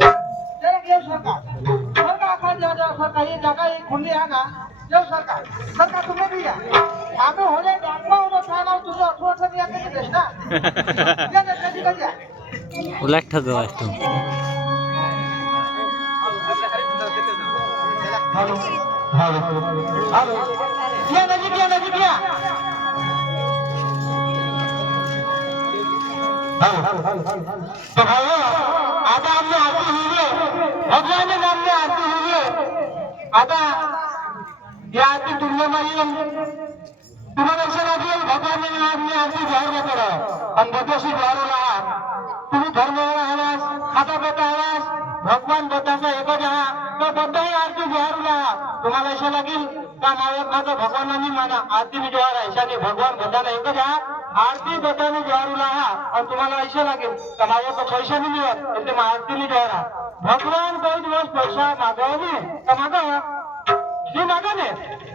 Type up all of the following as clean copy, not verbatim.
जरा घेऊ सरकार सरकार खा जा जा सरकार ये जगह ये खुली है ना जाओ सरकार सरकार तुम्हें भी है आगे हो जाए डांगा हो तो खाना तुझे 18 दिया के देश ना क्या कैसी कर जा उलट ठगो असतो हेलो हेलो क्या नजीक क्या तो भाइयों आता हमने आरती हुई है भगवान के नाम में आरती हुई है आता या आरती तुलनेमध्ये तुम्हाला असं लागेल भगवान के नाम में आरती जाहीर न करा आणि बदशी जाहीर आहात तुम्ही धर्म आवाज खाता बेटा आवाज भगवान बताचा एकच आहात तो बद्दही आरती जाहीर आहात तुम्हाला असं लागेल का माझा भगवानांनी माना आरती में जोहार आहे शाने भगवान बताना एकच आहात आरती बताने जोहार आहात आणि तुम्हाला असं लागेल का माझ्या पैसा नाही मिळत म्हणजे आरती में जोहार आहात भगवान कोई दिवस पैसा मागावा नाही का मागावा जी मागा ने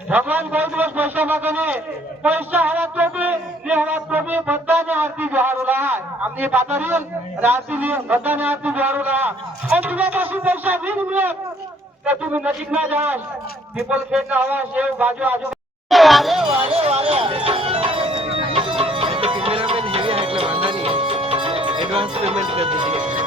भगवान कोई दिवस पैसा मागा ने पैसा हवा तो भी ये हवा तो भी बद्दाने आरती जोहार आहात आम्ही पातळी आरती बद्दाने आरती जोहार आहात आणि तुझ्यापासून पैसा भी नाही मिळत तर तुम्ही नजीक ना जावास पीपल खेळणं हवा शेव बाजू आजू वारे वारे वारे कैमरामैन हेवी हाइट बांधा नहीं है एडवांस पेमेंट कर दीजिए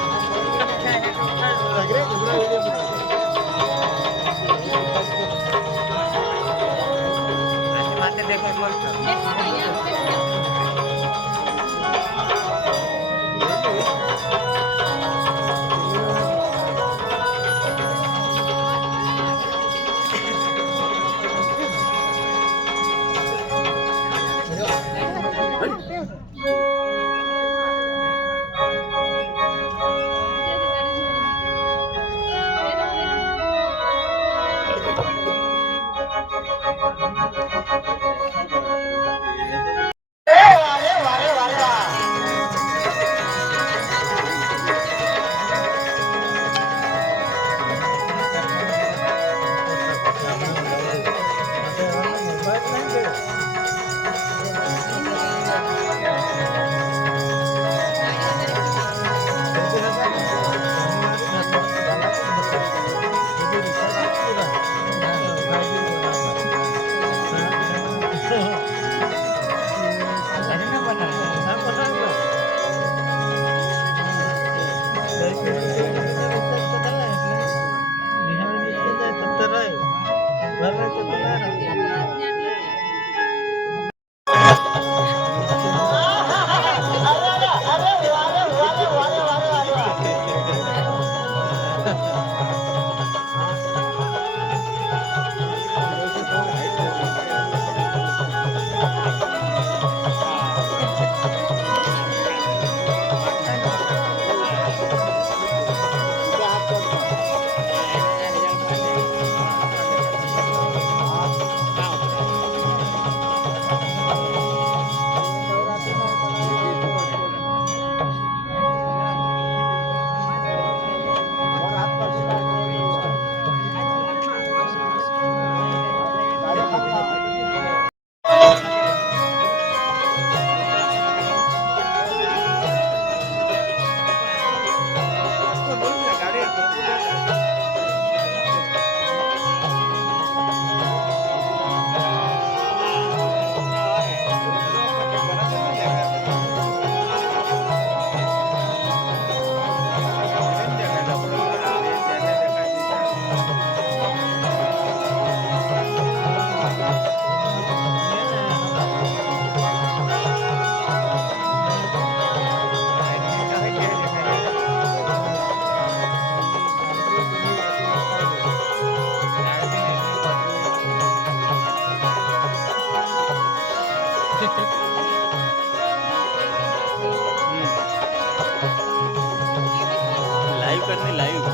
लाईव्ह करणे लाईव्ह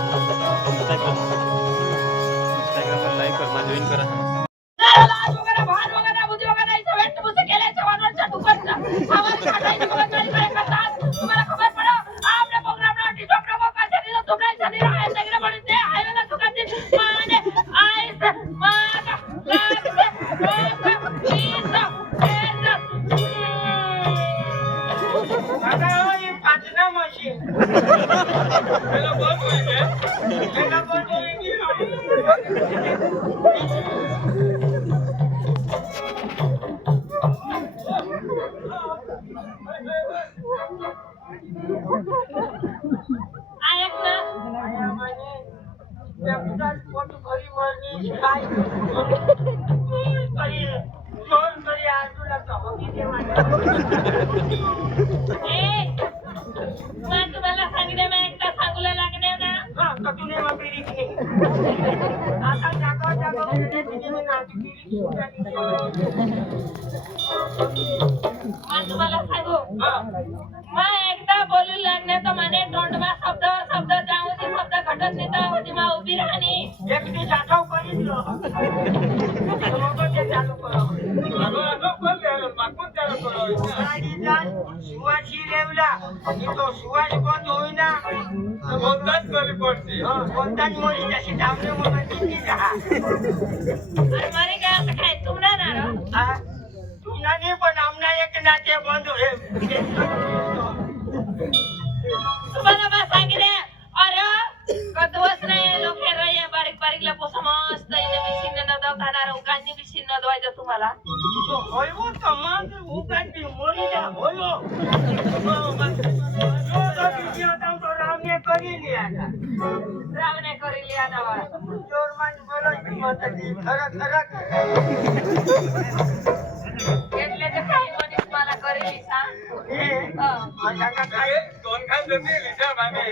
इंस्टाग्रामवर लाईव्ह कर मला जॉईन करा Hello, boss. काय दोन तरी आजूला होती ते माझ्या मग तुम्हाला सांगितलं मी एकटा सांगूला लागणे ना आता तुने मग पिरी आता जागा जागा उठे तिने नाची पिरी मग तुम्हाला सांगू मग एकदा बोलू लागणे तर म्हणे तोंडमा शब्द शब्द जाऊ दे शब्द घटत नाही तर होती मा उभी राहणी एक दिवस आठव करील ते चालू करा सुवाशी रेवला आणि तो सुवास बंद होईना कोणताच कमी पडते कोणताच मोरी जशी धावणे म्हणून किती जा अरे मारे काय असं काय तुम्हाला ना तुमना नाही पण आमना एक नाते बंद होईल तुम्हाला बा सांगितले अरे कदवस नाही लोक रे बारीक बारीकला पोसा मस्त इने मिशीन न दवताना उगांनी मिशीन न दवायचं तुम्हाला तो होयो कमांड उगाच बी मोरी जा होयो तो रामने करी लिया रावणे करी लिया दवा जोर मान बोलो की म्हणते खरं એટલે તો કાઈ મનીષ માલા કરેલી સા माझ्या काय दोन खान जमी लिजा मामे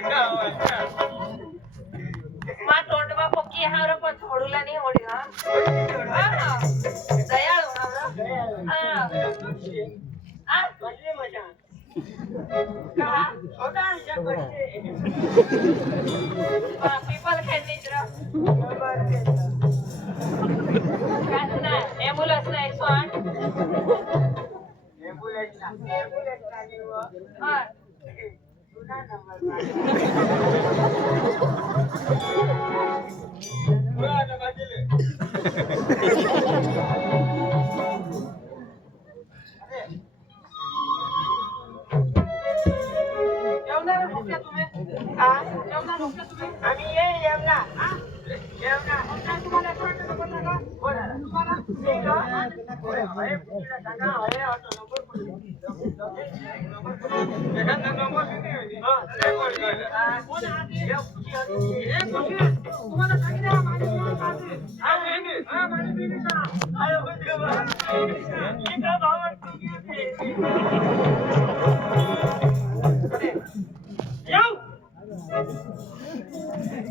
માં ટોંડમાં પોકી હારો પણ થોડુલા નહીં હોડી હા દયાળુ હા આ कसली मजा का सोडा शकते पीपल खेळणी जरा काय ना एम्ब्युलन्स ना 108 एम्ब्युलन्स आली व हा जुना नंबर आता बाजूले जेवणार होत्या तुम्ही जेवणार होत्या तुम्ही आम्ही ये येवना येवना तुम्हाला वाटतं बोलला का बोला तुम्हाला अरे पुढीला सांगा अरे ऑटो नंबर एखादा नंबर किती हां रेकॉर्ड केला कोण आधी हे पुढची हे तुम्हाला सांगितलं माझी आधी हा माझी बिनीचा आयो देवा इथं भावट येऊ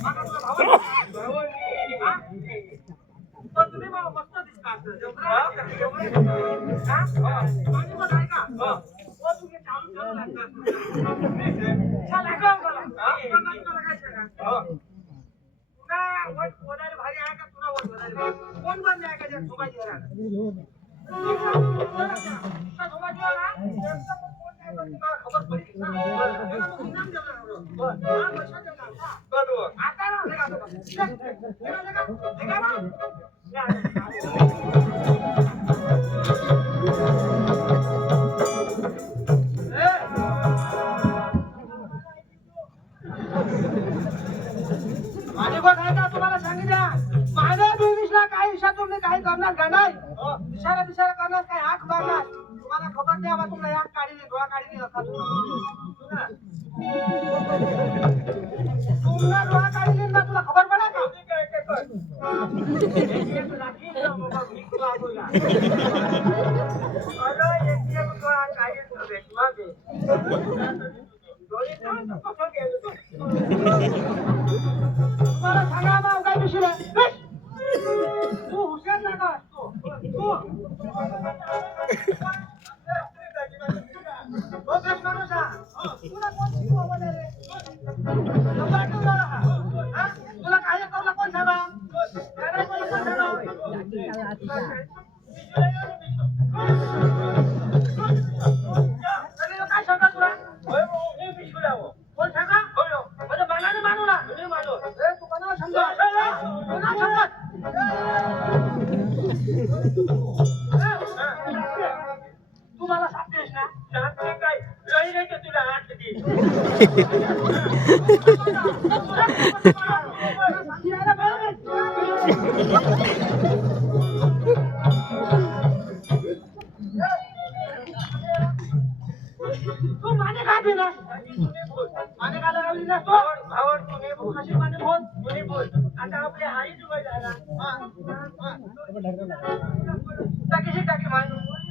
आता तुला भावट पण तुम्ही मला मस्त दिसतात माझी पण आहे का हो तुम्ही चालू लागतात चल ऐका मला काय सांगा तुला वट वडारे भारी आहे का तुला वट वडारे कोण बनले आहे का त्या सोबाजी खबर पडली आणि बघ आहे का तुम्हाला सांगितलं माझ्या बिझनेसला काही विषयातून मी काही करणार का नाही विचारा करणार काही आख मारणार तुम्हाला खबर नाही आम्हाला तुला आख काढली डोळा काढली तुला डोळा काढली ना तुला खबर पडा तुम्हाला सांगा मग काय विषय तू हुशार ना का तू माणूस तुला कोण तुला काय करू कोण सांगा काय सांगा तुला कोण सांगा म्हणजे मनाने मानू ना तुम्ही मानू तू कोणाला समजा कोणाला समजा तू मला सांगतेस ना सांगते काय लई नाही तर तुला हात दे तू माने का दिलास माने का लावली ना तो भाव बोल तुम्ही बोल कशी माने बोल तुम्ही बोल आता आपले हाई जुगाय झाला टाकीशी टाकी मानू बोल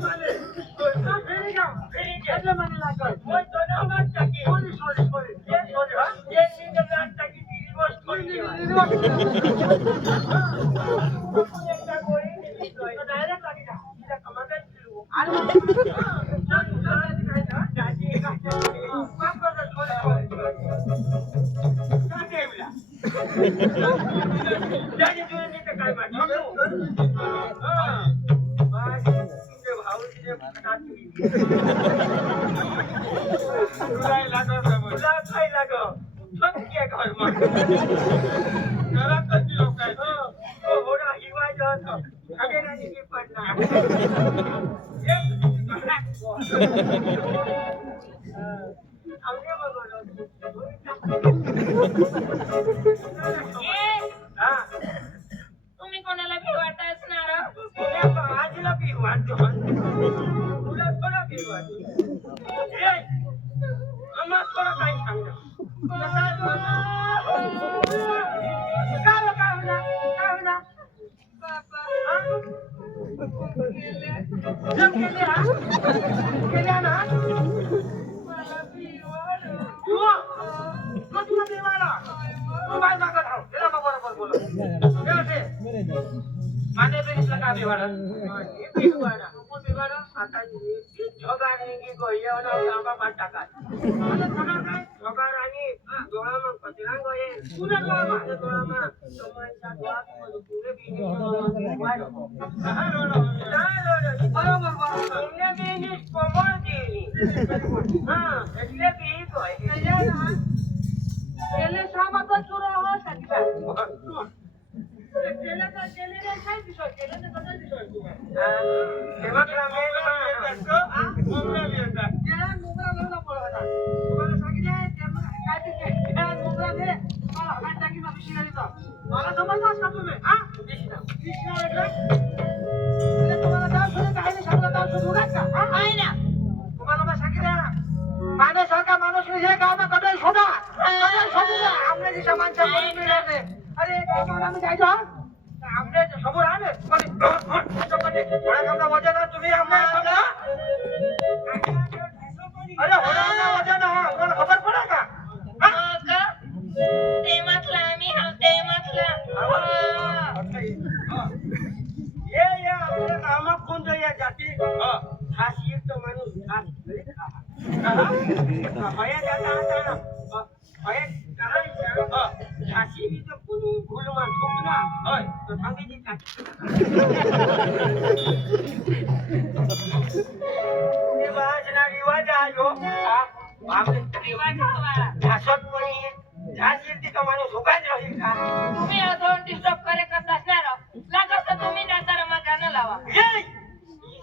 माने तो फेरी जाओ फेरी जेले माने लागल बोल तो ना मत टाकी सॉरी ये सॉरी हां ये सिंगल लाट टाकी रिवर्स करी एकटा गोळी तो डायरेक्ट लागी जा तिला कमांड केलो आणि काय ना दाजी माफ कर सॉरी काय केला दाजी तुझे नीट काय मार तुझे भाऊजीने फटाकली तुला लागो छक्के घर मग घरातच लोक आहेत हो होडा हिवायचं होतं सगळ्यांनी की पडणार तुम्ही कोणाला भिवाटा असणार आजीला बी वाटतो तुला थोडा बी वाटतो आम्हाला थोडं काही सांगतो माने बेरीसला का बिवाडा बिवाडा कोण बिवाडा आता जोगार निगी गोया ना तांबा पाट टाका मला सगळं काय जोगार आणि डोळा मग पतिरांग गोये पुन्हा डोळा माझ्या डोळा मा समानच्या डोळ्यात मध्ये पुरे बिनी हा रोड बरोबर तुमने बिनी कोमळ दिली हा એટલે બી કોઈ એટલે સામાતો ચૂરો હો શકતા केला तर केलेला काय दिसतो केलं तर कसं दिसतो तेव्हा ग्रामीण मोगरा येतात त्या मोगरा लावला पळवला तुम्हाला सांगितले तेव्हा काय ते त्या मोगरा दे मला हात टाकी मा पिशीला देतो मला समजलास का तुम्ही हा कृष्णा म्हणजे तुम्हाला दाव सुरू काही नाही सांगला दाव सुरू का हा आहे ना तुम्हाला मी सांगितलं माणसारखा माणूस हे गाव कडे शोधा आमने जी समानच्या बोलून मिळते अरे गावाला आम्ही जायचो आमने समोर आले थोडा वजन तुम्ही आम्हाला अरे होणार वजन तुम्हाला खबर पडा का ते म्हटलं आम्ही ते ये आपल्या कामात कोण या जाती खास एक माणूस खास भया जाता आता भया झाशी बी तर कुणी भूलमा ठोकला होय तो सांगितली का ते वाजना रिवाज आयो आपले रिवाज हवा झासत पडी झाशी ती का माणूस उगाच राहील का तुम्ही अजून डिस्टर्ब करे कसं असणार लागत तर तुम्ही नाचारा मग गाणं लावा ये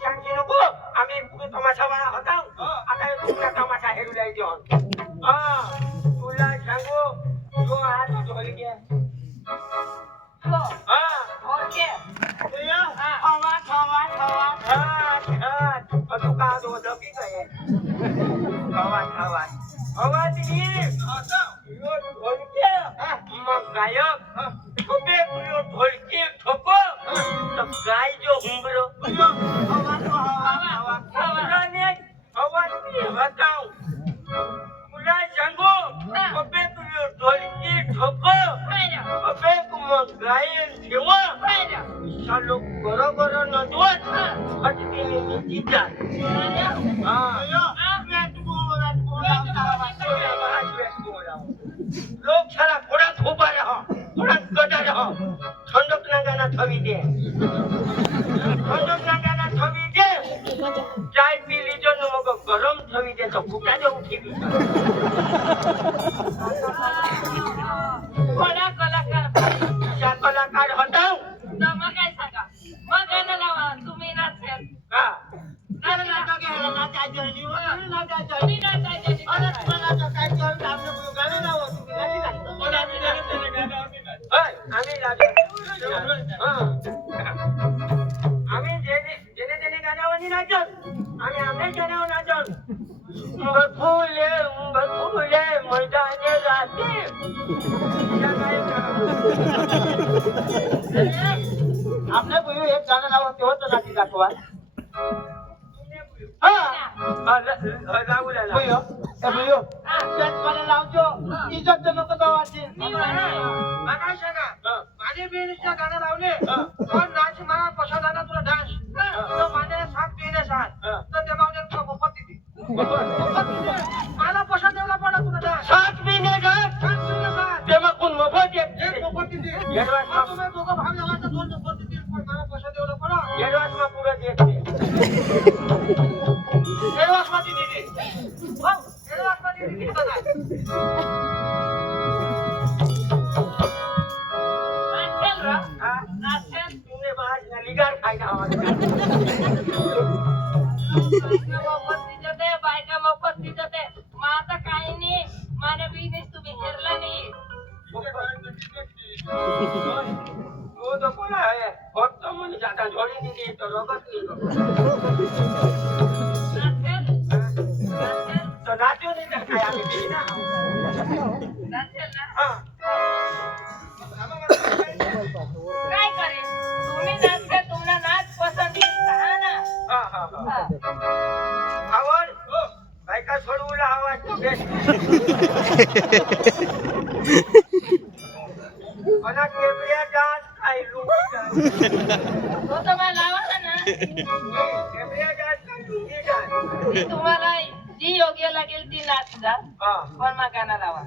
सांगू नको आम्ही पुढे तमाशा वाला होता आता तुला तमाशा हेरू द्यायचो तुला सांगू जो हात ढोल गया हो और के हवा तू का दो दबी गए हवा दिली यो ढोलके मग गायक तुम्ही यो ढोलके ठोको तो गाय जो हुंबरो हवा ने हवा ती बताऊ तुला सांगू अबे तू यो ढोलके ठोको अबे तू मग गायन ठेव चालू बरोबर नदवत हटकीने नितीचा लोक सारा घोडात उभा रहा घोडात गदा रहा थंडक नागाना थवी दे थंडक नागाना थवी दे चाय पी लीजो न मग गरम थवी दे तो फुटा दे उठी कोणा कलाकार हटाव तर मग काय सांगा मग गाणं लावा तुम्ही नाचेल का आम्ही जेने गाण्यावर नाचन आणि आम्ही जनावर नाचन फुले मैदाने राहते आपल्या पूर्वी एक गाणं लावा तेव्हाच नाची दाखवा मला लावतो इज्जत नको गावाची माझे बिनच्या गाणं लावले पण नाच मला पसंत आला तुला डान्स माझे 7 महिने साथ तर ते मावले तुला मोफत देते मला पसंत एवढा पडा तुला डान्स 7 महिने साथ ते मग कोण मोफत देते मोफत देते तुम्ही दोघं भाग झाला तर 2 मोफत देते पण मला पसंत एवढा पडा एडवान्स मा पुरा देते एडवान्स मा देते हो एडवान्स मा देते तुमने बाहर नलीगार खायला बायका मोफत दिसते माझं काही नाही मला बिझनेस तुम्ही हेरला नाही वो तो कोण आहे फक्त म्हणून जाता जोडी दिली तो रोगच नाही तो नाचो नाही तर काय आम्ही केली ना काय करेल तुम्ही नाचते तुम्हाला नाच पसंत ना आवड बायका सोडवून आवाज मला केबऱ्या डान्स खायलू तो तर मला लावा ना केबऱ्या डान्स खायलू तुम्हाला जी योग्य लागेल ती नाच जा पण मग गाणं लावा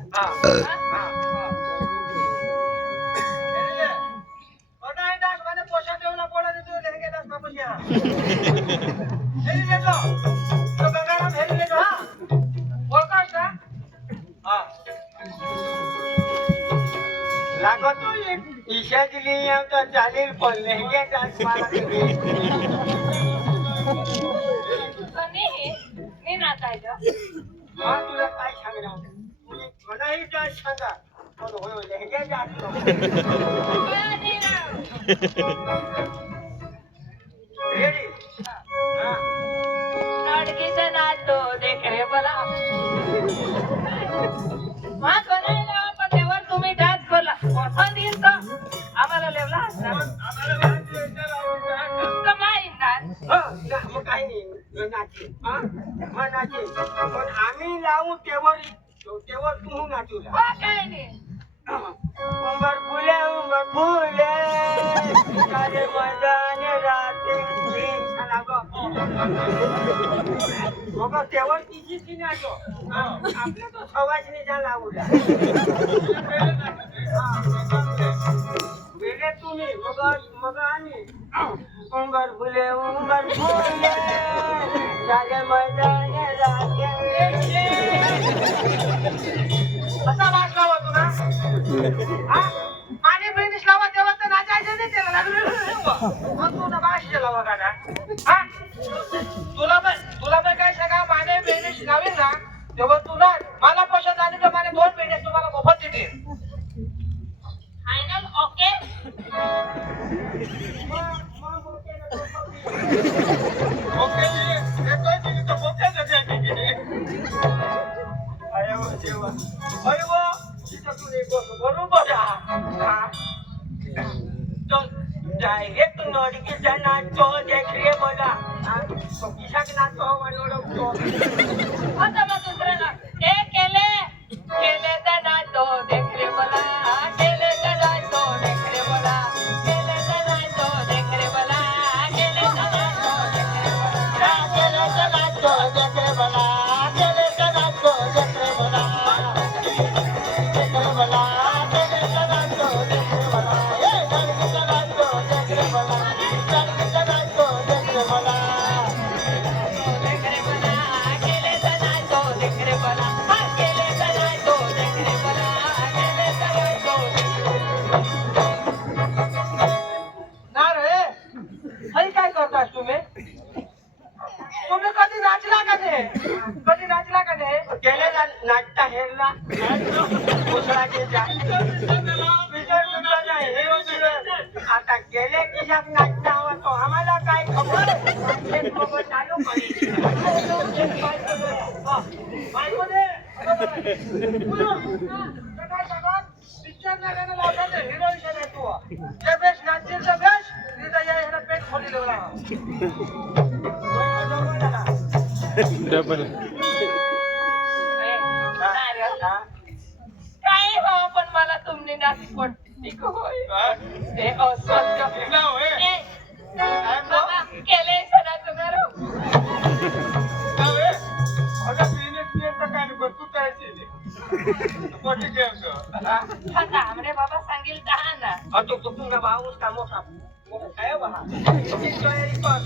लागतो ईशा दिली तर चालेल पण लेहंगे डान्स मला मी नाचायचं हा तुला काय सांगणार मलाही डान्स सांगा पण होय लेहंगे डान्स रेडी लडकीचं नाचतो देख रे बोला मा कोणाला पत्यावर तुम्ही डान्स बोला पसंत येईल तर आम्हाला लेवला असणार कमाई डान्स मग काही नाही नाचे मग नाचे पण आम्ही लावू तेवर तू नाचूला काय नाही उमर फुले सारे मैदाने राहते मग तेवर तिची ती नाचो आपल्या तो सवाशनीचा लावूला वेगळे तुम्ही मग आम्ही उमर फुले सारे मैदाने राहते असा वाट लावा तू ना आणि बहिणीस लावा तेव्हा तर नाचायचं नाही त्याला मग तू ना बाशी लावा गाणा तुला पण काय सांगा माझे बहिणीस लावेल ना तेव्हा तू ना मला पसंत आली तर माझे 2 बहिणी तुम्हाला मोफत देते फायनल ओके ओके येतोय दिली तर ओके अरे देवा अरे वा बरोबर तो डायरेक्ट नडकीचा नाचतो देख रे बोला किशाक नाचतो मनोरमतो आता मग दुसरं ना हे केले तर नाचतो देख रे बोला केले तर नाचतो देख रे बोला केले तर नाचतो देख रे बोला केले तर नाचतो देख रे बोला केले तर नाचतो देख रे बोला केले तर नाचतो देख रे बोला नाचता हेरला आता गेले की नाचता हवा तो आम्हाला काय खबर चालू करील. बायको दे. काय सांगत पिक्चर ना गाणं लावतात हिरो विषय तू जे बेश नाचतील तर बेश तिथं या ह्याला पेट खोली लावला. डबल काय हो पण मला तुमने नाती पडती होय ते अस्वस्थ बाबा केले सदा तुम्हाला आता हमरे बाबा सांगेल दहा ना तो तुमचा भाऊ उसका मोठा काय बघा तयारी कर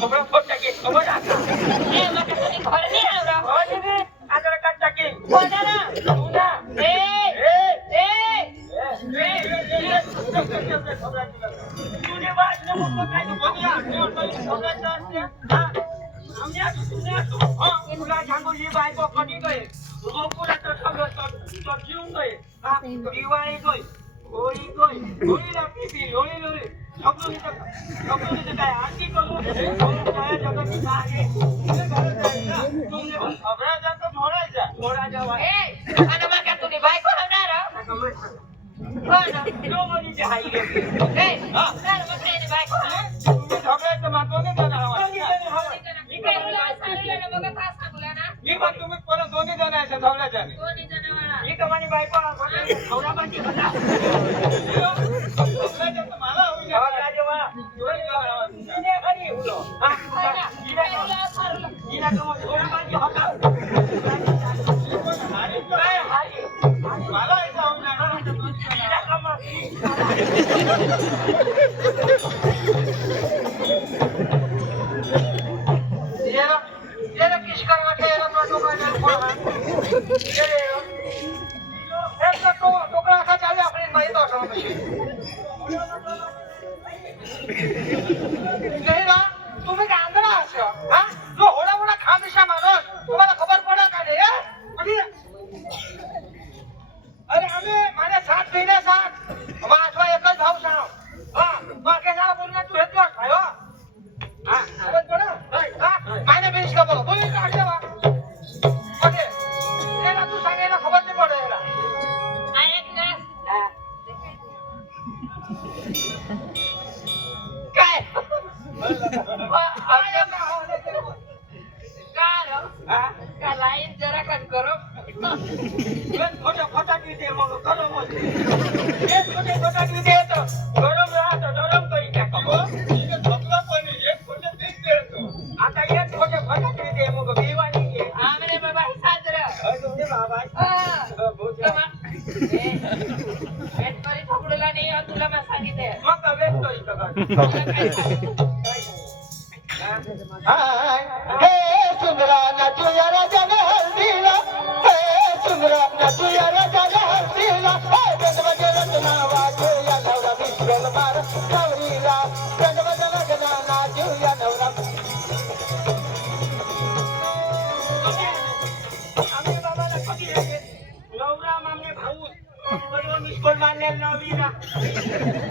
खबर फोट टाके खबर टाका ए मग तुम्ही घर नाही आवरा हो दे आदर काट टाके कोणाला तुला ए ए तुझे बात न मग काय बोलिया खबर असते हा आम्ही आज तुला सांगू जी बायको कधी गए रोपुरा तर सगळं जीवन गए हा दिवाळी गई होळी गई होळीला पिपी लोळी लोळी सगळं काय आरती करू काय जगत आहे तुमने अबरा जातो थोडा जावा ए आणि मग तुम्ही बायको होणार जो मनी जे हाई ए सर मग काय बायको तुम्ही सगळ्याचं मागवणे जाणार मी काय बोला सारीला ना मग पास ना बोला ना ही पण तुम्ही परत दोन्ही जण आहे सगळ्याच्याने दोन्ही जणांना ही कमानी बायको औराबाची होता सगळ्याच्यात मला होईल जेव्हा तिने खरी उलो हिला कमानी औराबाची होता काय हारी मला ऐसा होणार हिला कमानी ये किस करवा के ये तो का जान पड़ा ये एक तो टोकरा खा चाले अपने नहीं तो समझ नहीं ना तुम्ही काय अंदर आहात हा जो होडा होडा खामिशा माणूस तुम्हाला खबर पडा का रे अरे हमें माने साथ महीने साथ वाटवा एकच भाऊ सांग हा मागे जा बोलना तू हेतलो आयो हा खबर पडा हा माने बेस का बोलो बोली का देवा ओके तेरा तू सांगेला खबर नाही पडेला ऐक ना काय का लाईन जरा कट करो छोटे फटाके दे मग गरम होते एक छोटे फटाके दे तो गरम राहतो गरम करी टाकतो इथे झोपला पण एक छोटे तीच देतो आता एक छोटे फटाके दे मग दिवाळी घे आमने बाबा साजरा तुमचे बाबा वेट करी थोडला नाही तुला मी सांगितले मग वेट करी हे सुंदरा नाचू या राजाने हल्दीला हे सुंदरा नाचू या राजाने हल्दीला हे गणपती रत्ना वाजू या नवरा विश्वल मार नवरीला गणपती रत्ना नाचू या नवरा आम्ही बाबाला कधी नवरा मामने भाऊ बरोबर विश्वल मारले नवरीला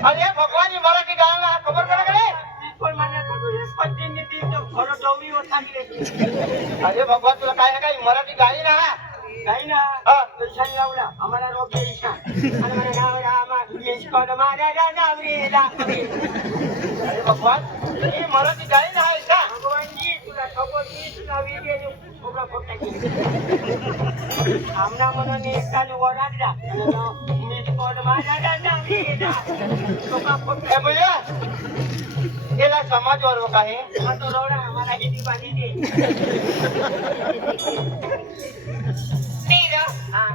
अरे भगवान मराठी गाणं खबर पडा का रे विश्वल मारण्याचा पत्नीने ती घर डवरी ओठांगले अरे भगवान तुला काय काय मराठी गाई ना गाई ना पैशाने लावला आम्हाला रोखे ईशा आणि मला नाव रामा यशपद माझ्या नावरीला अरे भगवान ही मराठी गाई ना आहे का भगवानजी तुला सपोर्ट तुला वेगळे खोबरा फोटा आमना म्हणून एकाने ओरडला यशपद माझ्या नावरीला खोबरा फोटा बोलया गेला समाज वर्ग आहे तो रवडा आम्हाला हिंदी बांधी दे नाही रे हा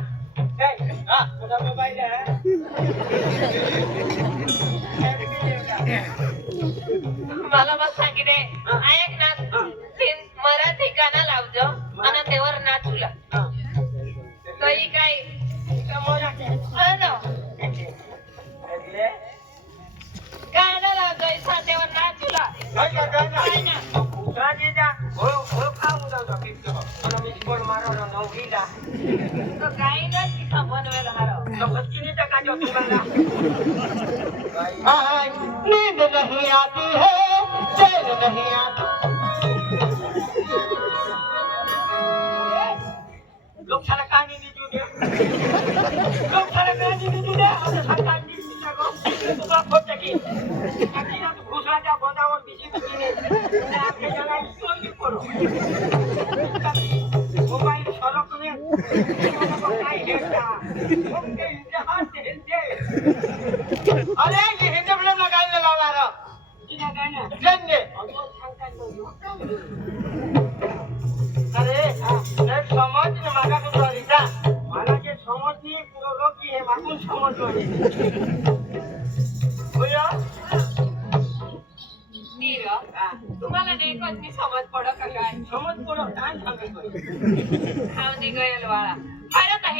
काय हा तुझा मोबाईल आहे मला बस सांगितले ऐक ना मराठी गाणं लावजो आणि त्यावर नाचूला काही काय गाणं लावजो साथेवर नाचूला काय ना तो काही ना तिथं बनवायला हरव नींद नहीं आती है चैन लोक सारे मेहंदी दिली दे आणि सरकार दिली नको तुला फोट टाकी टाकी ना तू घुसराच्या गोंदावर बिजी बिजीने आणि आखे जगाई सोयी करू मोबाईल सरकने काय हेटा ओके इतिहास हेते अरे हे हेते फिल्म लगायला लावणार तिला काय ना जन्ने अरे एक समाज ने मागा को रिता मला जे समजनी पुरो की हे मागून समजलो होया नीर तुम्हाला नाही कोणती समज पडो का काय समज पडो काय सांगतो खावनी गयल वाळा अरे तर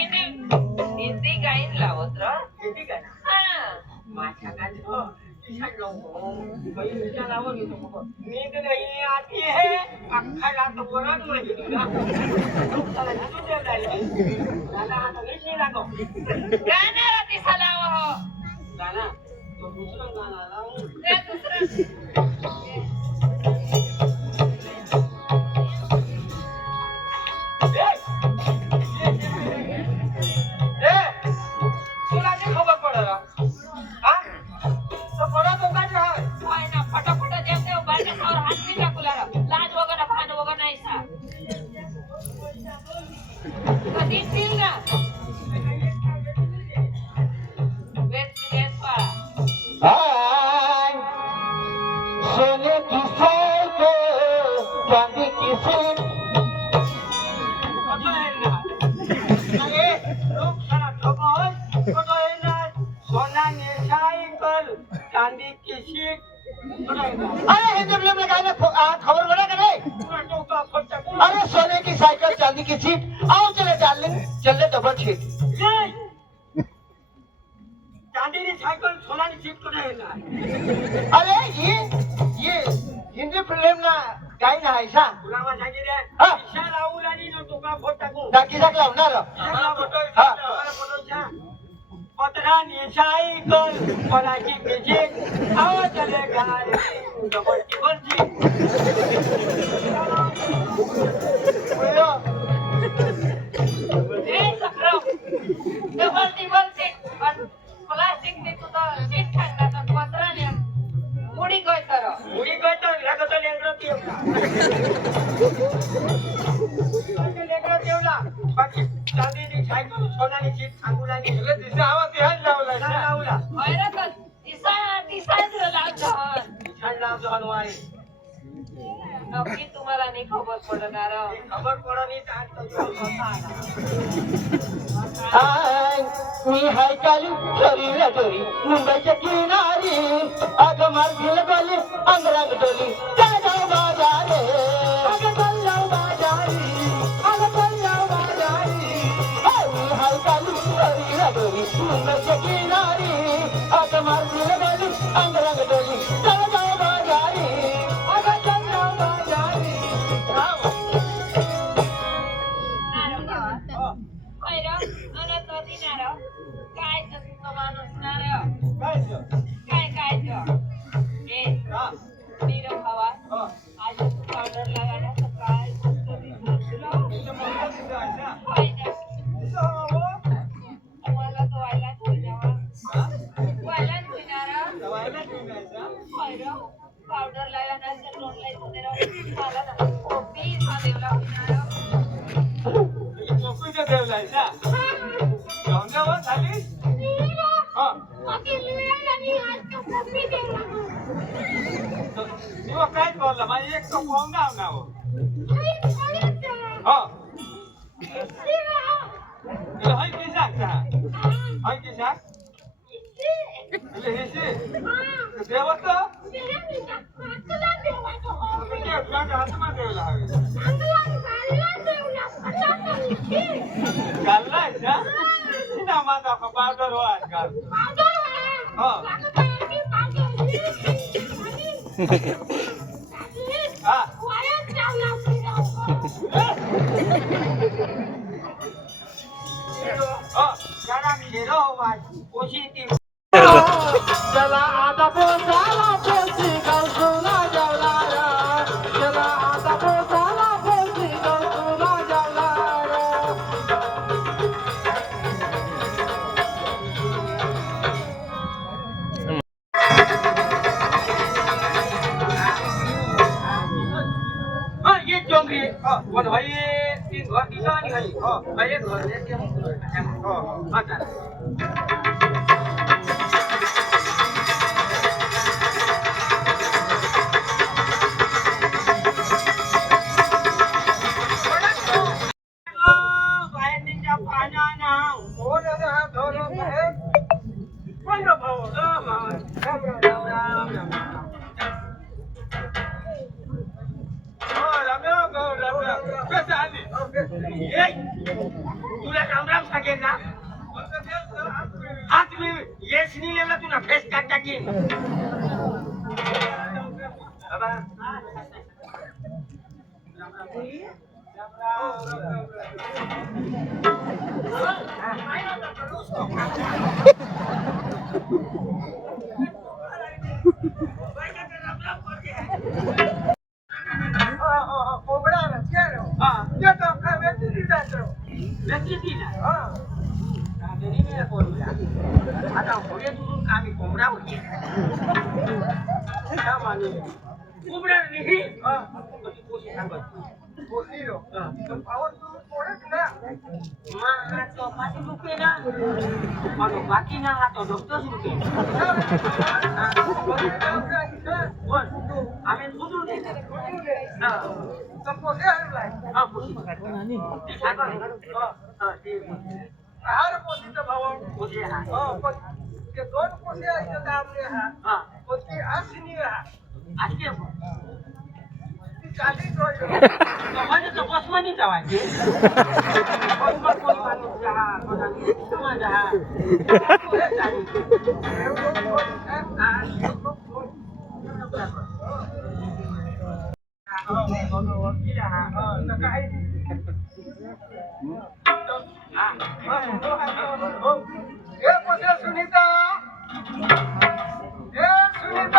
हिंदी गाईन लावत र ठीक आहे ना हा माझ्या काय नींद नहीं आती है अक्खा रात वरण नहीं तुला दादा आता नाही लागो गाणं राती सलाव हो गाना तो दुसरं गाणं लाव ते दुसरं तुला काय खबर पडला हा तो पडा तो काय राह होय ना फटाफट जेवते बायका सावर हात नाही टाकूला लाज वगैरे भान वगैरे नाही सा कधी दिल ना वेट सिरियस वाळा हाय सोने की साइकिल चांदी की सीट अरे लोग सारा ठोकर तो है ना सोना की साइकिल चांदी की सीट अरे हे जब लोग लगाए ना खबर बना करे अरे सोने की साइकिल चांदी की सीट आओ चले डार्लिंग चले डबल सीट चांदी की साइकिल सोना की सीट को नहीं ना अरे ये हिंदी फिल्म ना काही ना ऐसा पुरावा सांगितले हां इशा लावून आणि तुका फोट टाकू टाकी टाक लावणार हां फोटो पत्रा नि साइकिल पराची बिजी आओ चले घर डबल टिबल जी ए सकरो डबल टिबल सीट पण प्लास्टिक ने तुझा सीट खांदा तर पत्राने मुडी गय तर लागत लेकरं तेवला लेकरं तेवला बाकी चांदीची सायकल सोनाची सीट सांगूलानी सगळं दिसा आवाज ह्याच लावला होय रे तर दिसायच लावतो छान लावतो हलवाई नक्की तुम्हाला नाही खबर पडणार खबर पडनी तर मी हाय काली शरीर डोरी मुंबईच्या किनारी अग मार्गिल गली अंगरंग डोली जाऊ बाजारे अग जाऊ बाजारी मी हाय काली शरीर डोरी मुंबईच्या किनारी अग मार्गिल गली अंगरंग डोली जाऊ बाजारी अग जाऊ बाजारी काय माणूस काय नीरव हवा आज पावडर लगायला काय मला तो व्हायला पावडर लगायला लोन मला ना पीस हा देवला देवलायचा जाऊन झाली तेव्हा काय बोलला माझी एक पाहून नाव नाव हाय की सांगता हाय की सांग देवत हातमा देवला हवे घाललायचा ना माझा पावडर हो आजकाल चला आता पोचाला पोची गौसुला जवलारा चला आता पोचाला पोची गौसुला जवलारा ચોંગરી પણ ભાઈ તી ઘર દિશાની હઈ ભાઈ ઘર ને કેમ હા ચાલ तुला राम राम सांगेल ना हात मी येस नी लेवला तुला फेस काट टाकीन बाबा आता होय तुझून आम्ही कोंबडा होती कोंबडा नाही पोशी सांगत पोशीलो पावर तू पोरच ना मा तो पाटी दुखे ना आणि बाकी ना हा तो डॉक्टरच दुखे बोल आम्ही सुधरून दे ना तो पोशी आणलाय हा पोशी ती सांगा हा ते हार पोशीचा भाव पोशी हा पण ते दोन पोशी आहेत का आपले हा पण ती आसनी हा आसनी ती चाली जोड म्हणजे तो बसमनी जावायचे बसमा कोण माणूस हा कोणाला समाज हा चाली सुनीता सुनीता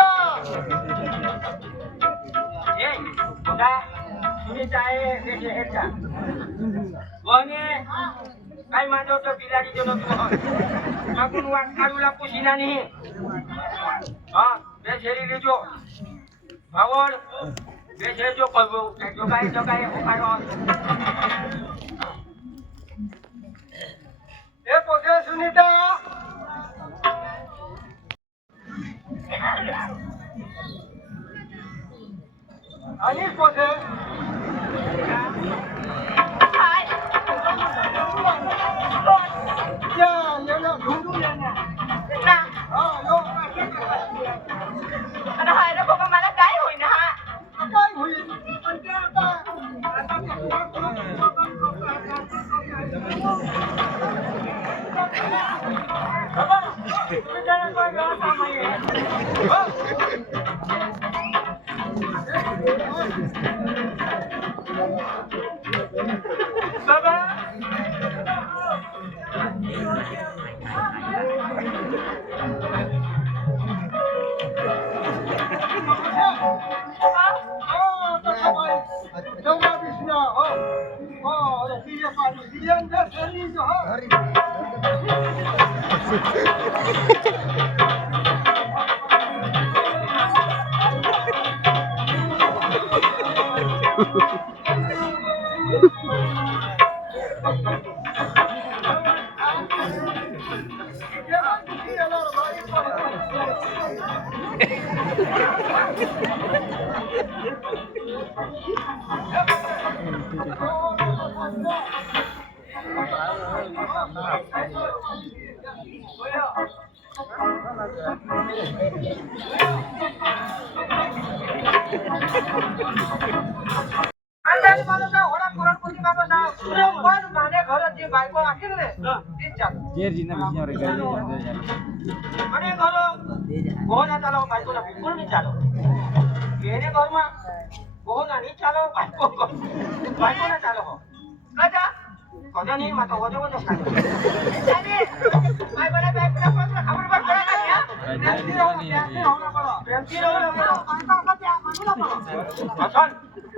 काय माझं तो बिलाडी दिलो तू मागून वाट काढूला पुशीना नाही हा बे शेरी लेजो भावड बे शेजो कळवो जो काय उपायो ए पोसे सुनीता अनिल पोसे मला काय होईन हा काय होईल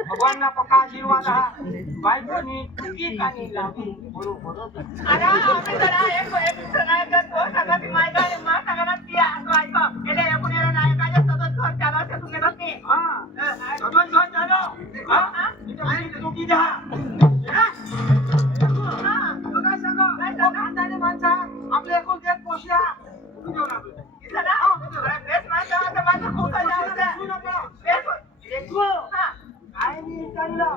भगवान ना पक्का आशीर्वाद हा बायकोनी ठिकाणी लागून बरोबर अरे आम्ही जरा एक नायक तो सांगा ती माय गाडी मा सांगा ती बायको गेले एकूण नायकाच्या सतत घर चालवते तुम्ही नसते हा सतत घर चालव हा द्या काय सांगा खानदानी माणसा आपल्या एकूण देत पोषल्या काय मी चाललं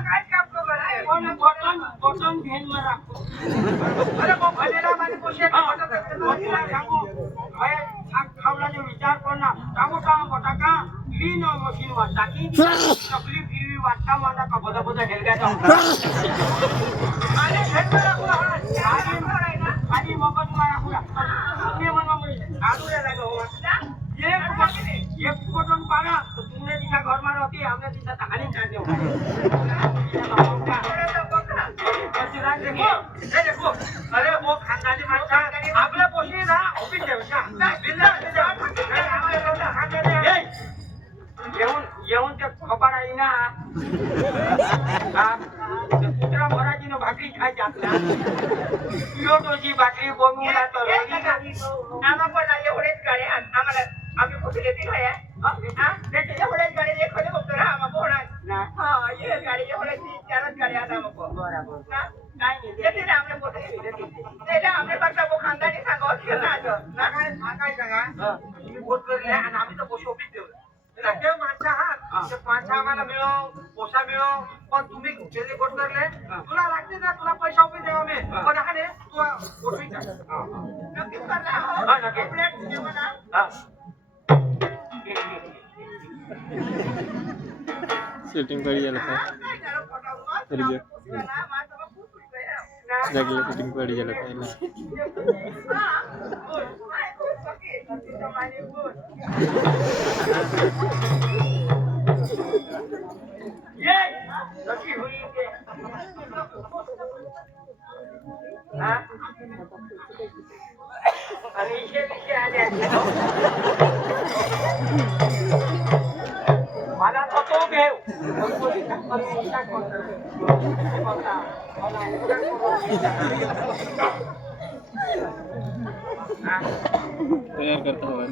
काय काम बटन घेऊन मला अरे मग भलेला माझे पोषे सांगू खावलाने विचार करणार सांगू का बटाका क्लीन मशीन वर टाकी चकली फिरवी वाटता मला का बद बद हेलग्याचा अरे हेलगा राखू आधी मगज राखू तुम्ही म्हणा आडूया लागो एक बटन पाडा तर तुमने तिच्या घरमा रहती हमने तिच्या हानी कर देऊ अरे वो खानदानी माणसा आपल्या पोशी ना ऑफिस येऊन ते खबर आहे ना कुत्रा भराची ना भाकरी खायची आपल्या पिओटोची भाकरी बनवून आम्हाला पण एवढेच गाडी आम्हाला आम्ही कुठे देतील एवढेच गाडी एखादी बघतो ना आम्हाला होणार ये गाडी एवढ्याची 4च गाडी आता मग बरोबर काय नाही ना आपल्या पोटे त्याला आपल्या फक्त खानदानी सांगा काय सांगा तुम्ही बोट करले आणि आम्ही तर पोशी ऑफिस देऊ ते माणसं आहात ते माणसं आम्हाला मिळव पोसा मिळव पण तुम्ही जे बोट करले तुला लागते ना तुला पैसा ऑफिस देऊ आम्ही पण हा ने तू गोठवी का नक्कीच करला हा नक्की प्लेट जेवण हा शूटिंग पड़ी जाला था रिजेक्ट जगले शूटिंग पड़ी जाला पहले ये लकी हुई के हां अरे इसे आले मला तो घेऊ तैयार करता हुआ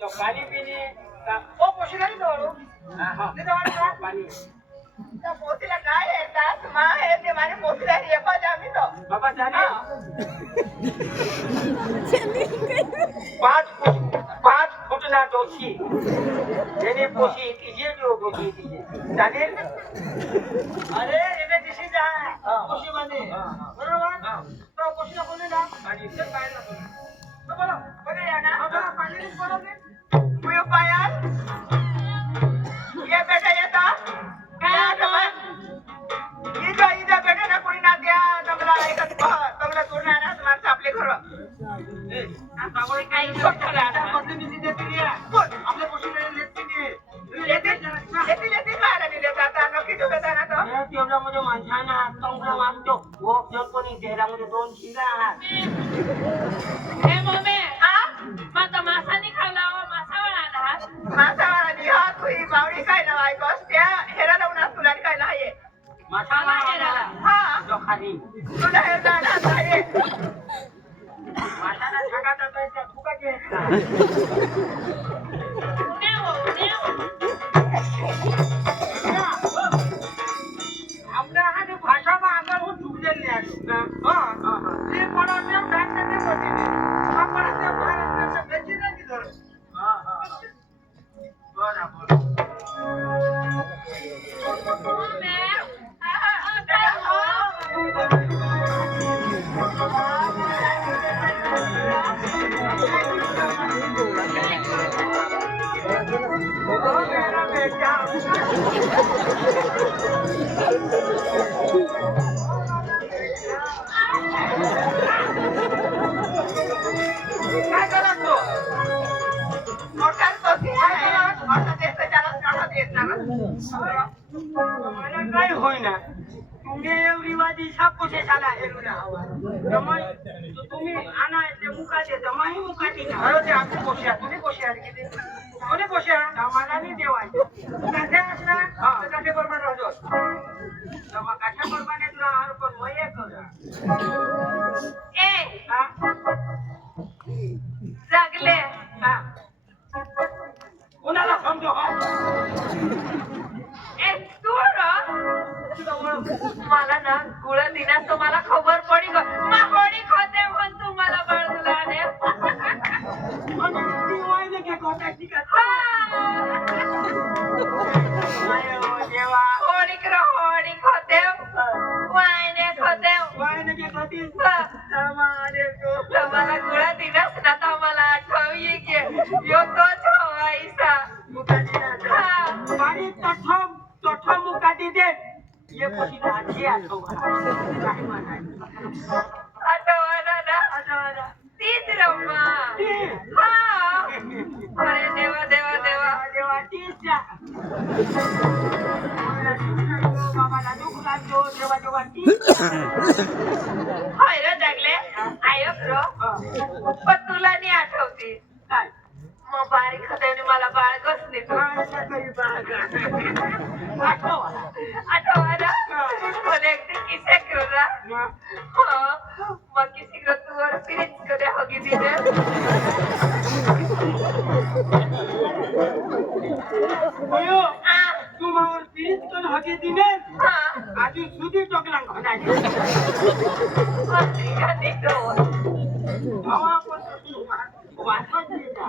तो पानी पीने ओ पोशीला नहीं दो नहीं दो पानी तो पोशीला काय है दास मां है ते माने पोशीला ये पाजा मी तो बाबा जाने 5 फूट ना डोशी जेने पोशी कीजिए जो डोशी कीजिए जाने अरे इने दिशी जा पोशी माने बरोबर तो पोशीला बोले ना आणि इथे काय ना बोलो बोले या ना बाबा पाणी बोलवले मुयो पायाल ये बेटा येता काय आता इजा बेटा ना कोणी ना द्या तमला ऐकत तमला तोडणार ना तुम्हाला आपले घर काही छोटा आता पद्धती देते आपल्या पोशीला लेते काय देता आता नक्की देता ना तो तेवढ्यामध्ये माणसांना तंगला मागतो वो कोणी त्याच्यामध्ये 2 शिंगा आहात हे मम्मी मग मासानी खावला मासावाळा आहात मासावाळा हा तू ही बावडी काय ना ऐकस त्या हेरा लावून तुला काय नाही मासाला हेरा हा जो खाली तुला हेरा ना आहे मासाला छगाचा तर त्या फुकाचे आपल्या हा भाषा आगार होऊन चुकलेली आहे ते पडावते बँकने ते पडते आपण त्या भारताच्या बेची नाही धर बरोबर काय करत तो? मोठाच तो की आहे. मोठा देश त्याला मोठा देश ना. मला काय होईना. तुम्ही एवढी वाजी सापोशे झाला हेरुना. तुम्ही आणा ते मुका देता माही मुका देता. अरे ते आपली कोशिया तुम्ही कोशिया किती? कोणी कोशिया? आम्हाला नाही देवायचे. कसे असणार? हां कसे प्रमाण राहतो. मग कशा प्रमाणे तुला हर पण वय करा. ए हा? जागले हा. कोणाला समजो हा? ए तू मला ना गुळ दिनास तर मला खबर पडी ग माहोडी खोते पण तू मला बळगुला ने आणि ती वाईने के कोटाची का? आयो देवा. होडी खोते वायने खोते वाईने के कोटी. हा. समारे तो. तर मला गुळ दिनास ना तर मला आठवली की यो तोच हवाईसा मुकाटी ना. हा पाणी तठा मुकाटी दे. ये पशी आजी आठव. काय म्हणायचं? आठवला ना आता तीच रम्मा ती. हा अरे देवा देवा देवा देवा तीच्या. बाबाला दुःख लागतो देवा देवा तीच्या. होय रे जागले आय प्रो पण तुला नाही आठवते काय? मग बारीक होत्याने मला बाळगच नाही तू आठवा. आठवा ना मला एकटे किस्सा करू ना मग किसी को तू और फिरिच करे होगी दीदी अयो तू मावर पीस कोण हगे दिने हाँ आधी सुधी टोकला घोडायची. ठीक आहे हवा पण वाचत नाही ना.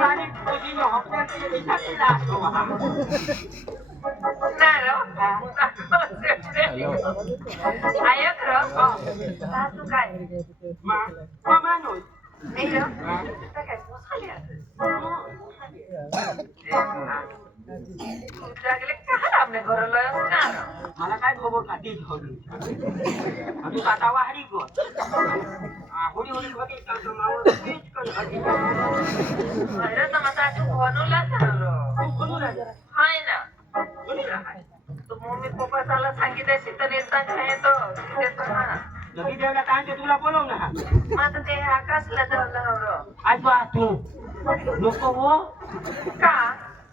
गाडी पोजीने हॉपण्यात विचारलेला आठवा. आय प्रो तू काय मामानो नाही रे काय पोसाले जागले का आपल्या घरला असणार मला काय खबर काढी ठेवली. तू आता वाहरी गो होडी होडी होडी तर मावर पीस कोण हगे. अरे तर माझा तू बनवला सांगलो तू कोण राहिला? हाय ना कोणी राहिला? तू मम्मी पप्पाला सांगितलं शीतल येतात काय तो नवी देवला काय ते तुला बोलव ना. माझं ते आकाशला जावलं हवं आज बा तू नको हो का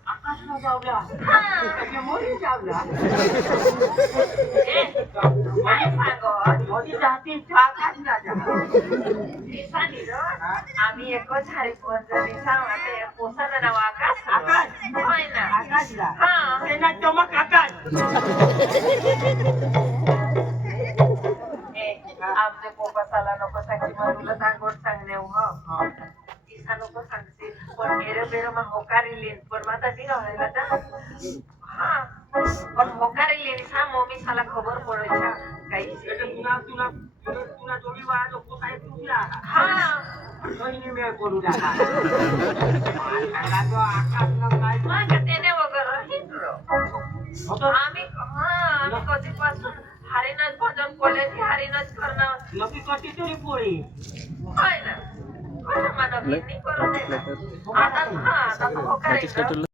आकाशला जाऊया. हा त्याच्या मोरी जाऊया. ए काय सांगो मोदी जाती आकाशला जा. दिसानी रो आम्ही एकच हारी फोन जरी सांगते पोसानं नाव आकाश आकाश होय ना आकाशला हा त्यांना चमक आकाश. आमचे पोपासाला नको सांगते मग तुला सांगोड सांगणे हो दिसा नको सांगते पण मेरे बेरो मग होकारी लेन पण माझा ती राहिला तर हा पण होकारी लेन सा मम्मी साला खबर पडायच्या काही तुला जोडी वाज काय तुला हा सोयीने मेळ करू द्या. आकाशला काय मग त्याने वगैरे हिंडलो आम्ही आम्ही कधीपासून हरिनाथ भजन कॉलेज हरिनाथ करणं नक्की कशी तरी पोळी. होय ना मला करून आता हा आता होकारी